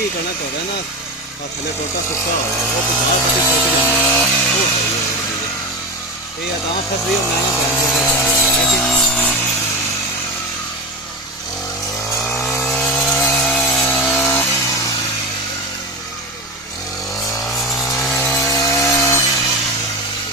पक्की कणक होवे ना थले टोटा सुक्का हो वो 50 पट्टी सुक जाए वो है ये या दाम फस रही हो मैं ना